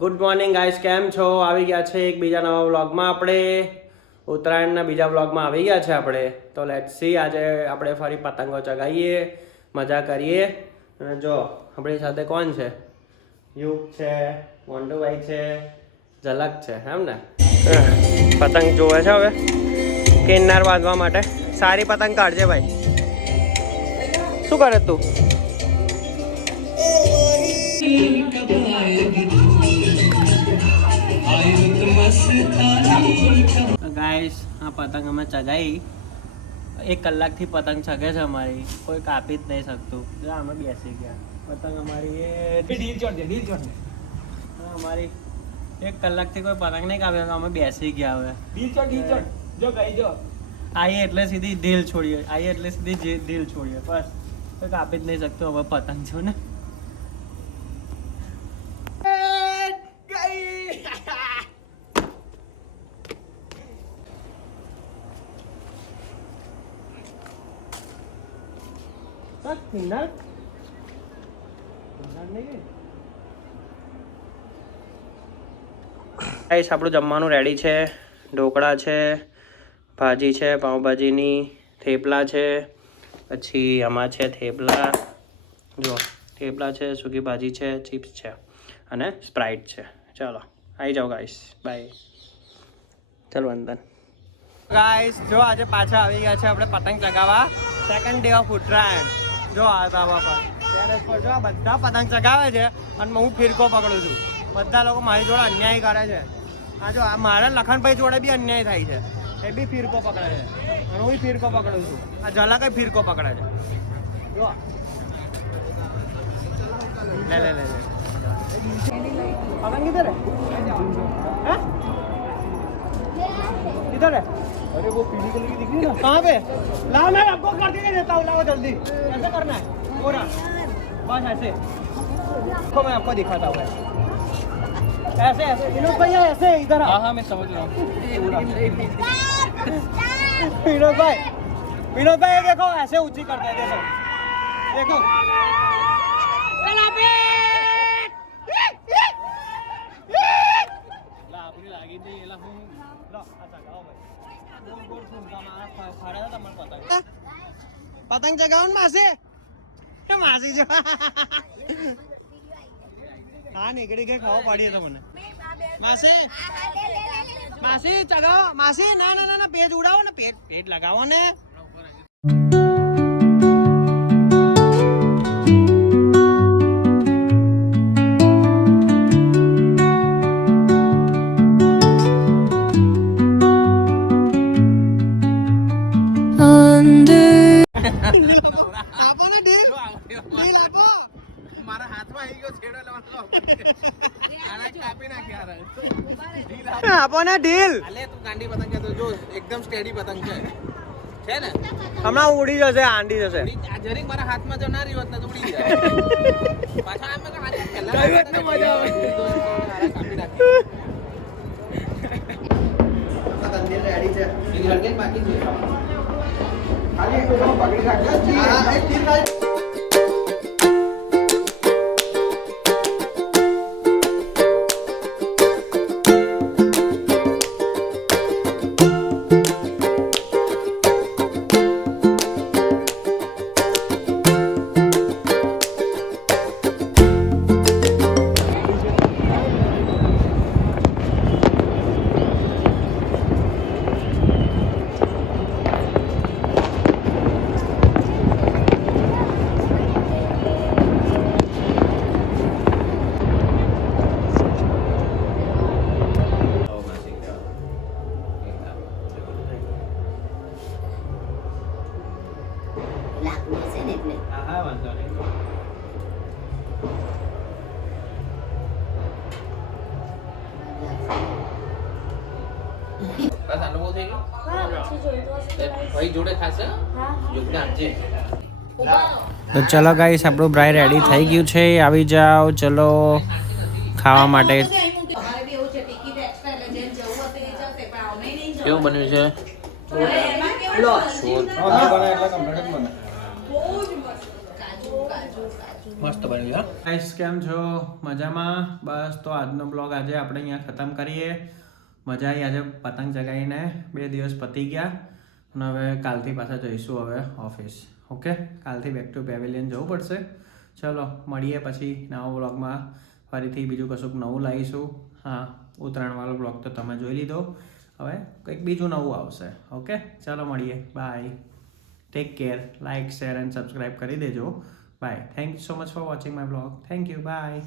Good morning guys, કેમ છો? આવી ગયા છે એક બીજા નવા વ્લોગમાં. આપણે ઉત્તરાયણના બીજા વ્લોગમાં આવી ગયા છે આપણે. તો લેટ્સ સી, આજે આપણે ફરી પતંગો ચગાવીએ, મજા કરીએ. અને જો આપણી સાથે કોણ છે? યુગ છે, મોન્ટુભાઈ છે, ઝલક છે, એમ ને? પતંગ જોવે છે હવે કિન્નાર બાંધવા માટે. સારી પતંગ કાઢજે ભાઈ. શું કરે તું? ગાઈસ, આ પતંગ અમે ચગાવી 1 કલાકથી પતંગ ચગે છે અમારી, કોઈ કાપી જ નહીં શકતું. જો અમે બેસી ગયા, પતંગ અમારી અમારી 1 કલાકથી કોઈ પતંગ નહીં કાપી, અમે બેસી ગયા. હવે જો ગઈ જો આઈએ એટલે સીધી ઢીલ છોડીએ, આઈએ એટલે સીધી ઢીલ છોડીએ, બસ કોઈ કાપી જ નહીં શકતું હવે પતંગ છો ને. આપણું જમવાનું રેડી છે. ઢોકળા છે, ભાજી છે પાઉંભાજીની, થેપલા છે, પછી આમાં છે થેપલા, જો થેપલા છે, સૂકી ભાજી છે, ચિપ્સ છે અને સ્પ્રાઇટ છે. ચાલો આવી જાઓ ગાઈસ, બાય. ચાલો અંદર. ગાઈસ જો આજે પાછા આવી ગયા છે આપણે પતંગ ચગાવવા. Second day of Uttarayan. જો આ ધાબા પર ટેરેસ પર જો બધા પતંગ ચગાવે છે અને હું ફિરકો પકડું છું. બધા લોકો મારી જોડે અન્યાય કરે છે. આ જો મારા લખનભાઈ જોડે બી અન્યાય થાય છે. એ બી ફિરકો પકડે છે અને હું ફિરકો પકડું છું. આ ઝલક ફિરકો પકડે છે. જો લે લે લે લે પતંગ કિધર है? इधर है? अरे वो पीली कलर की दिख रही है ना, कहाँ पे? लाओ ना, आपको कर नहीं देता हूँ, लाओ जल्दी. ऐसे करना है पूरा, बस ऐसे. तो मैं आपको दिखाता हूँ ऐसे ऐसे. विनोद भैया ऐसे इधर. हाँ हाँ मैं समझ रहा हूँ. विनोद भाई ये देखो ऐसे ऊंची करते हैं. देखो देखो પતંગ ચગાવવાનું માસી જો હા નીકળી ગઈ, ખાવા પાડીએ તો મને. માસી ચગાવો માસી. ના ના ના પેજ ઉડાવો ને, પેજ લગાવો ને. આપો ને ઢીલ. અલે તું ગાંડી પતંગ કે તો જો એકદમ સ્ટેડી પતંગ છે ને. હમણાં ઉડી જશે, આંડી જશે. જરીક મારા હાથમાં જો ના રહી હોત ને તો ઉડી જાય. પાછા આમ તો હાથ પહેલા કઈ વાત ને મજા આવે. કાપી નાખી. તંદીર રેડી છે. એ હરકે બાકી છે. ખાલી એક પકડી રાખજો. હા એક તીર રાખ. તો ચલો ગાઈસ, આપણું બ્રાય રેડી થઈ ગયું છે. આવી જાઓ, ચલો ખાવા માટે. કેવું બન્યું છે? મસ્ત બન્યું હા ગાઈસ, કેમ છો? મજામાં? બસ તો આજનો બ્લોગ આજે આપણે અહીંયા ખતમ કરીએ. મજા આવી આજે પતંગ ચગાવીને. 2 દિવસ પતી ગયા અને હવે કાલથી પાછા જઈશું હવે ઓફિસ. ઓકે, કાલથી બેક ટુ પેવેલિયન જવું પડશે. ચલો મળીએ પછી નવા બ્લોગમાં. ફરીથી બીજું કશુંક નવું લાવીશું. હા, ઉત્તરાયણવાળો બ્લોગ તો તમે જોઈ લીધો. હવે કંઈક બીજું નવું આવશે. ઓકે, ચાલો મળીએ. Bye. Take care. Like, share and subscribe કરી દેજો. Bye. Thank you so much for watching my vlog. Thank you. Bye.